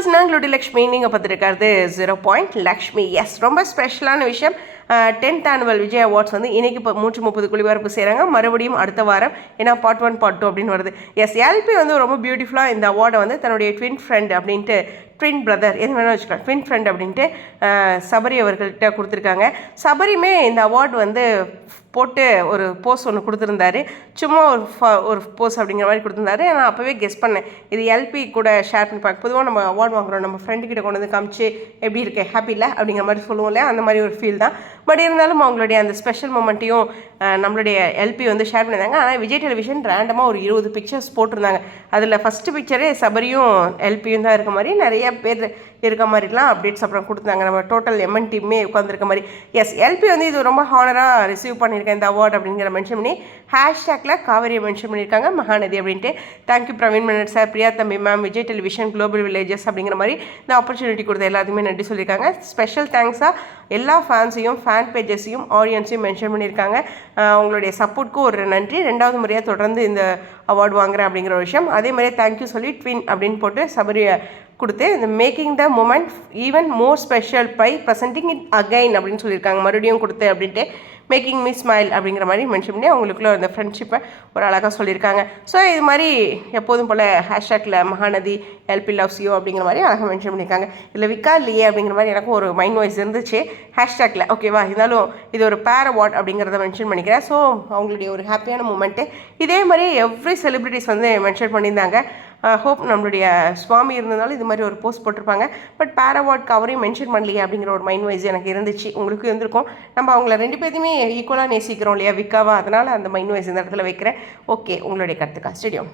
Viewers நாங்களுடைய லக்ஷ்மி நீங்கள் பார்த்துருக்கிறது ஜீரோ பாயிண்ட் லக்ஷ்மி. எஸ் ரொம்ப ஸ்பெஷலான விஷயம். டென்த் ஆனுவல் விஜய் அவார்ட்ஸ் வந்து இன்னைக்கு இப்போ நூற்றி முப்பது குழிவரப்பு செய்கிறாங்க மறுபடியும் அடுத்த வாரம் ஏன்னா பார்ட் ஒன் பார்ட் டூ அப்படின்னு வருது. எஸ் எல்பி வந்து ரொம்ப பியூட்டிஃபுல்லாக இந்த அவார்டை வந்து தன்னுடைய ட்வின் ஃப்ரெண்ட் அப்படின்ட்டு ட்வின் பிரதர் எது வேணால் வச்சுக்கலாம். ட்வின் ஃப்ரெண்ட் அப்படின்ட்டு சபரி அவர்கள்ட்ட கொடுத்துருக்காங்க. சபரியுமே இந்த அவார்டு வந்து போட்டு ஒரு போஸ் ஒன்று கொடுத்துருந்தாரு. சும்மா ஒரு ஃப- ஒரு போஸ் அப்படிங்கிற மாதிரி கொடுத்துருந்தாரு. நான் அப்போவே கெஸ் பண்ணேன். இது எல்பி கூட ஷேர் பண்ணி பார்க்க பொதுவாக நம்ம அவார்டு வாங்குறோம். நம்ம ஃப்ரெண்டு கிட்ட கொண்டு வந்து காமிச்சு எப்படி இருக்கு? ஹாப்பி இல்லை? அப்படிங்கிற மாதிரி சொல்லுவோம் இல்லையா? அந்த மாதிரி ஒரு ஃபீல் தான். பட் இருந்தாலும் அவங்களுடைய அந்த ஸ்பெஷல் மூமெண்ட்டையும் நம்மளுடைய எல்பி வந்து ஷேர் பண்ணியிருந்தாங்க. ஆனால் விஜய் டெலிவிஷன் ரேண்டமாக ஒரு இருபது பிக்சர்ஸ் போட்டிருந்தாங்க. அதில் ஃபஸ்ட்டு பிக்சரே சபரியும் எல்பியும் தான் இருக்க மாதிரி நிறைய பேர் இருக்க மாதிரிலாம் அப்டேட்ஸ் அப்புறம் கொடுத்தாங்க. நம்ம டோட்டல் எம்என் டீமே உட்காந்துருக்க மாதிரி. எஸ் எல்பி வந்து இது ரொம்ப ஹானராக ரிசீவ் பண்ணியிருக்கேன் இந்த அவார்ட் அப்படிங்கிற மென்ஷன் பண்ணி ஹேஷ்டேக்கில் காவேரியை மென்ஷன் பண்ணியிருக்காங்க மகாநதி அப்படின்ட்டு. தேங்க்யூ பிரவீன் மன்னர் சார் பிரியா தம்பி ma'am Vijay television global villages அப்படிங்கிற மாதிரி இந்த ஆப்பர்ச்சுனிட்டி கொடுத்த எல்லாத்துக்குமே நன்றி சொல்லியிருக்காங்க. ஸ்பெஷல் தேங்க்ஸாக எல்லா ஃபேன்ஸையும் ஃபேன் பேஜஸையும் ஆடியன்ஸையும் மென்ஷன் பண்ணியிருக்காங்க. அவங்களுடைய உங்களுடைய சப்போர்ட்க்கு ஒரு நன்றி. ரெண்டாவது முறையாக தொடர்ந்து இந்த அவார்டு வாங்குறேன் அப்படிங்கிற ஒரு விஷயம். அதே மாதிரியே தேங்க்யூ சொல்லி ட்வின் அப்படின்னு போட்டு சபரியை கொடுத்து இந்த making the moment even more special by presenting it again அப்படின்னு சொல்லியிருக்காங்க. மறுபடியும் கொடுத்து அப்படின்ட்டு மேக்கிங் மீ ஸ்மைல் அப்படிங்கிற மாதிரி மென்ஷன் பண்ணி அவங்களுக்குள்ள அந்த ஃப்ரெண்ட்ஷிப்பை ஒரு அழகாக சொல்லியிருக்காங்க. ஸோ இது மாதிரி எப்போதும் போல் ஹேஷ்டாகில் மகாநதி எல்பி லவ்ஸ் யூ அப்படிங்கிற மாதிரி அழகாக மென்ஷன் பண்ணியிருக்காங்க. இல்லை விக்கா இல்லையே அப்படிங்கிற மாதிரி எனக்கும் ஒரு மைண்ட் வாய்ஸ் இருந்துச்சு ஹேஷ்டாகில் ஓகேவா இருந்தாலும் இது ஒரு பேர் அவார்ட் அப்படிங்கிறத மென்ஷன் பண்ணிக்கிறேன். ஸோ அவங்களுடைய ஒரு ஹாப்பியான மூமெண்ட்டு இதே மாதிரி எவ்ரி செலிப்ரிட்டிஸ் வந்து மென்ஷன் பண்ணியிருந்தாங்க. ஹோப் நம்மளுடைய சுவாமி இருந்ததுனால இது மாதிரி ஒரு போஸ்ட் போட்டிருப்பாங்க. பட் பேர் அவார்ட் கவரையும் மென்ஷன் பண்ணலையே அப்படிங்கிற ஒரு மைண்ட் வைஸ் எனக்கு இருந்துச்சு. உங்களுக்கு இருந்திருக்கும். நம்ம அவங்கள ரெண்டு பேர்த்தையுமே ஈக்குவலாக நேசிக்கிறோம் இல்லையா? விக்காவா? அதனால் அந்த மைண்ட் வைஸ் இந்த இடத்துல வைக்கிறேன். ஓகே உங்களுடைய கருத்துக்கா ஸ்டேடியம்